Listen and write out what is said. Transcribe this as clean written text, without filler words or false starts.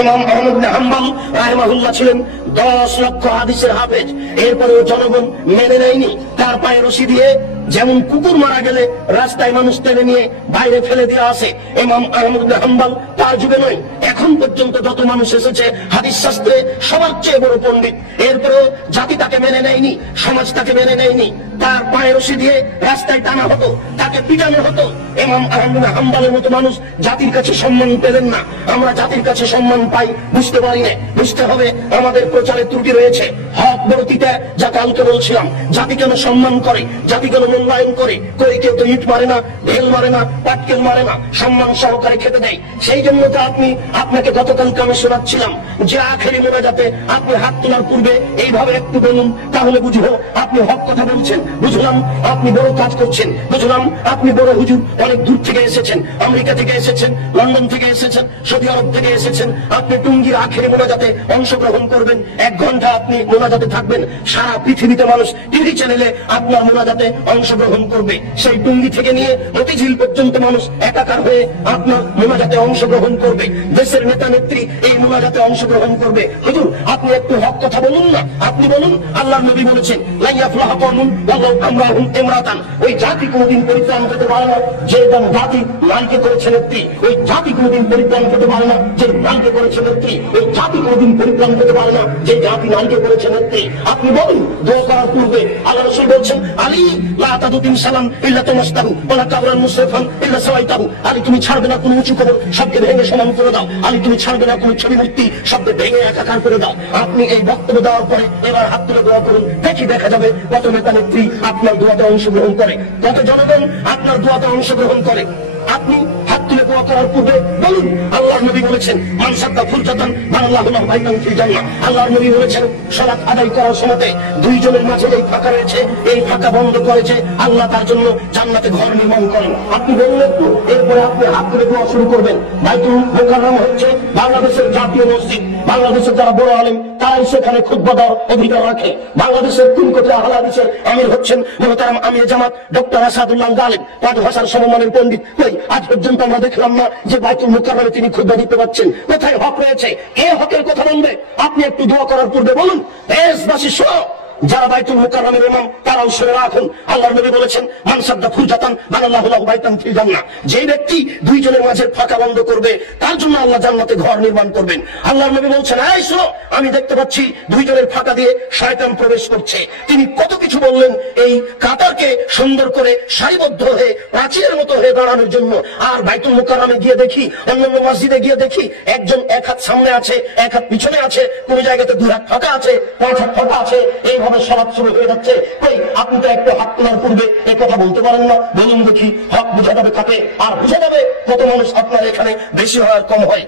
ইমাম আহমদ বিন হাম্বল রাহিমাহুল্লাহ ছিলেন 10 লক্ষ হাদিসের হাফেজ, এরপরেও জনগণ মেনে নেয়নি। তার পায়ে রশি দিয়ে যেমন কুকুর মারা গেলে রাস্তায় মানুষ টেনে নিয়ে বাইরে ফেলে দেওয়া আছে, ইমাম আহমদ বিন হাম্বল তার যুগে নয়, এখন পর্যন্ত যত মানুষ এসেছে হাদিস শাস্ত্রে সবার চেয়ে বড় পণ্ডিত, এরপরেও জাতি তাকে মেনে নেয়নি, সমাজ তাকে মেনে নেয়নি। তার পায়ে রশি দিয়ে রাস্তায় টানা হতো, তাকে পিটানো হতো। ইমাম আহমদ বিন হাম্বলের মতো মানুষ জাতির কাছে সম্মান পেলেন না। আমরা জাতির কাছে সম্মান পাই বুঝতে পারি না। বুঝতে হবে আমাদের প্রচারের ত্রুটি রয়েছে। হক বরতিতে যা কালকে বলছিলাম, জাতি কেন সম্মান করে, জাতি কেন মূল্যায়ন করে, কই কেউ তো ইট মারে না, ঢেল মারে না, পাটকেল মারে না, সম্মান সহকারে খেতে দেয়। সেই জন্য তো আপনাকে গতকালকে আমি শোনাচ্ছিলাম যে আখেরি মোনাজাতে আপনি হাত তোলার পূর্বে এইভাবে একটু বলুন, তাহলে বুঝবো আপনি হক কথা বলছেন, বুঝলাম আপনি বড় কাজ করছেন, বুঝলাম আপনি বড় হুজুর, অনেক দূর থেকে এসেছেন, আমেরিকা থেকে এসেছেন, লন্ডন থেকে এসেছেন, সৌদি আরব থেকে এসেছেন। আপনি টুঙ্গির আখেরি মোনাজাতে অংশগ্রহণ করবেন, 1 ঘন্টা আপনি মোনাজাতে থাকবেন, সারা পৃথিবীতে মানুষ টিভি চ্যানেলে আপনার মোনাজাতে অংশগ্রহণ করবে। সেই টুঙ্গি থেকে নিয়ে মতিঝিল পর্যন্ত মানুষ একাকার হয়ে আপনার মোনাজাতে অংশগ্রহণ করবে। দেশের নেতা নেত্রী এই মোনাজাতে অংশগ্রহণ করবে। হুজুর আপনি একটু হক কথা বলুন না, আপনি বলুন আল্লাহর নবী বলেছেন লা ইয়াফলাহু কওমুন ওয়ালাউ আমরাহুম ইমরাতান, ওই জাতি কোনদিন পরিত্রাণ পেতে পারে না যে জাতি নারীকে করেছে নেত্রী, ওই জাতি কোনদিন পরিত্রাণ পেতে পারে না যে নারীকে করেছে নেত্রী, ওই জাতি কোনদিন পরিত্রাণ পেতে পারে না যে জাতি নারীকে করেছে নেত্রী। আপনি বলুন দোয়া করার পূর্বে আল্লাহ রাসূল বলছেন আলী লা তাদুতিম সালাম ইল্লা তুমাস্তাহু ওয়ালা কাবরান মুসরিফান ইল্লা সাওয়াইতাহু, আলী তুমি ছাড়বে না কোনো উঁচু কবর, সবকে ভেঙে সমান করে দাও। আলী তুমি ছাড়বে না কোনো ছবি মূর্তি, সবকে ভেঙে একাকার করে দাও। আপনি এই বক্তব্য দেওয়ার পরে এবার হাত তুলে দোয়া করুন, দেখি দেখা যাবে কত নেতা নেত্রী আপনার দোয়াতে অংশগ্রহণ করে, কত জনগণ আপনার দোয়াতে অংশগ্রহণ করে। আপনি হাত তুলে দোয়া করার পূর্বে বলুন আল্লাহর নবী বলেছেন মান সাদ্দা ফুলজাতান বানাল্লাহু লাহু বাইতান ফিল জান্নাহ, আল্লাহর নবী বলেছেন সালাত আদায় করার সময়তে দুইজনের মাঝে এই ফাঁকা রয়েছে, এই ফাঁকা বন্ধ করেছে আল্লাহ তার জন্য জান্নাতে ঘর নির্মাণ করেন। আপনি বলুন একটু, এরপরে আপনি হাত তুলে দোয়া শুরু করবেন। বাইতুল মুকাররম হচ্ছে বাংলাদেশের জাতীয় মসজিদ, বাংলাদেশের যারা বড় আলেম তারাই সেখানে খুতবা দেওয়ার অধিকার রাখে। বাংলাদেশের 3 কোটি আহলে হাদিসের আমির হচ্ছেন মুহতারাম আমির জামাত ডক্টর আসাদুল্লাহ গালিব, 5 ভাষার সমমানের পণ্ডিত। কই আজ পর্যন্ত আমরা দেখলাম না যে বাইতুল মুকাররমে তিনি খুতবা দিতে পারছেন। কোথায় হক রয়েছে? কে হকের কথা বলবে? আপনি একটু দোয়া করার পূর্বে বলুন দেশবাসী শোনো, যারা বাইতুল মুকাররমের ইমাম তারাও শুনে রাখুন আল্লাহর নবী বলেছেন মান সাদ্দা ফুলজাতান বানাল্লাহু লাহু বাইতান ফিল জান্নাহ, যে ব্যক্তি দুইজনের মাঝে ফাঁকা বন্ধ করবে তার জন্য আল্লাহ জান্নাতে ঘর নির্মাণ করবেন। আল্লাহর নবী বলছেন এই শোনো, আমি দেখতে পাচ্ছি দুইজনের ফাঁকা দিয়ে শয়তান প্রবেশ করছে। তিনি কত কিছু বললেন এই কাতারকে সুন্দর করে সারিবদ্ধ হয়ে প্রাচীরের মতো হয়ে দাঁড়ানোর জন্য। আর বাইতুল মুকাররমে গিয়ে দেখি, অন্যান্য মসজিদে গিয়ে দেখি একজন 1 হাত সামনে আছে, 1 হাত পিছনে আছে, কোন জায়গাতে 2 হাত ফাঁকা আছে, 5 হাত ফাঁকা আছে, এইভাবে সালাত শুরু হয়ে যাচ্ছে। কই আপনি তো একটু হাত তোলার পূর্বে এই কথা বলতে পারেন না? বলুন দেখি, হক বোঝা যাবে কাকে, আর বোঝা যাবে কত মানুষ আপনার এখানে বেশি হয় আর কম হয়।